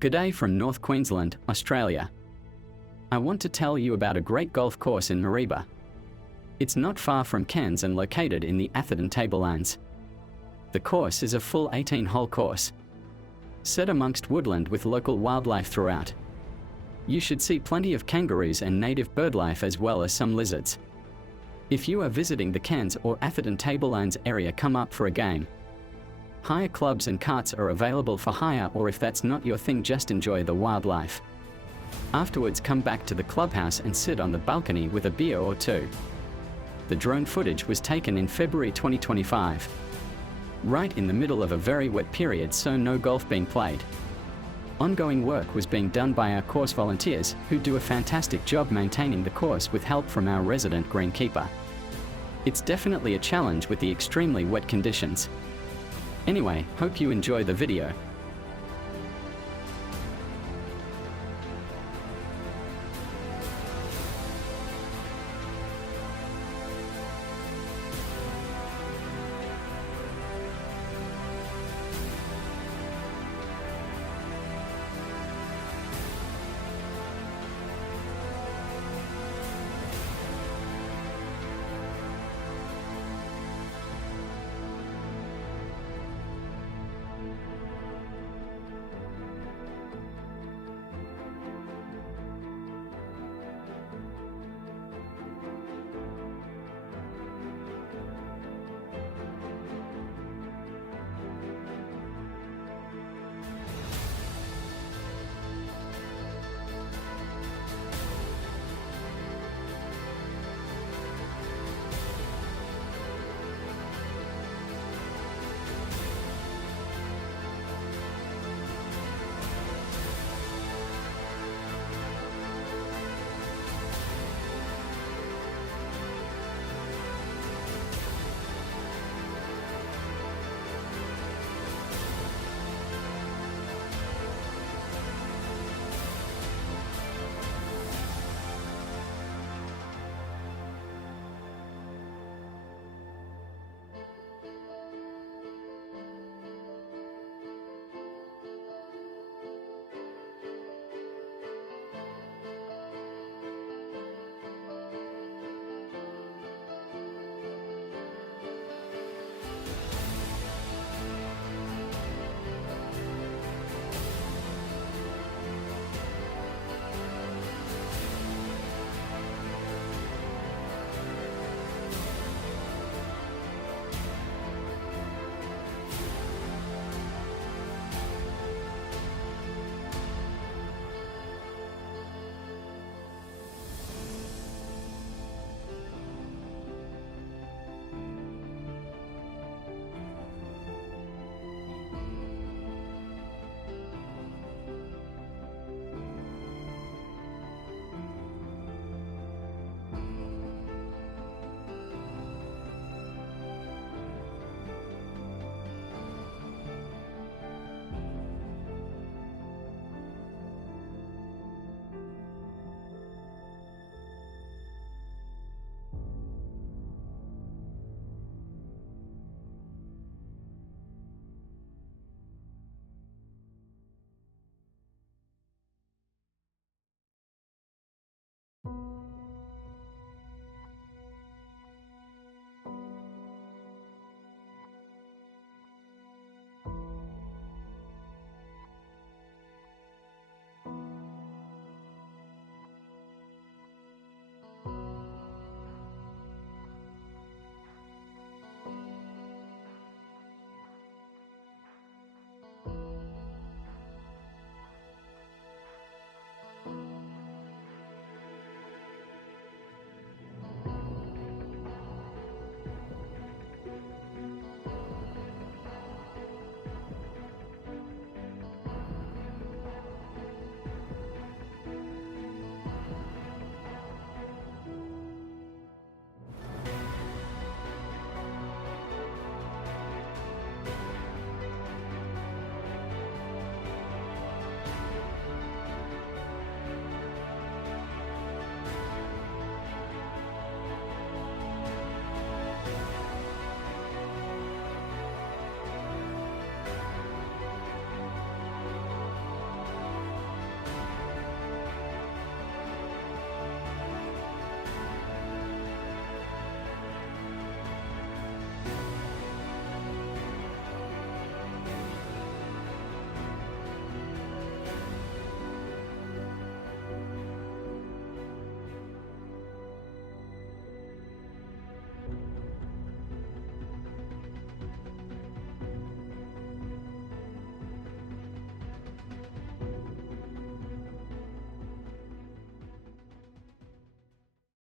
G'day from North Queensland, Australia. I want to tell you about a great golf course in Mareeba. It's not far from Cairns and located in the Atherton Tablelands. The course is a full 18-hole course, set amongst woodland with local wildlife throughout. You should see plenty of kangaroos and native birdlife as well as some lizards. If you are visiting the Cairns or Atherton Tablelands area, come up for a game. Hire clubs and carts are available for hire, or if that's not your thing, just enjoy the wildlife. Afterwards, come back to the clubhouse and sit on the balcony with a beer or two. The drone footage was taken in February 2025. Right in the middle of a very wet period, so no golf being played. Ongoing work was being done by our course volunteers, who do a fantastic job maintaining the course with help from our resident greenkeeper. It's definitely a challenge with the extremely wet conditions. Anyway, hope you enjoy the video.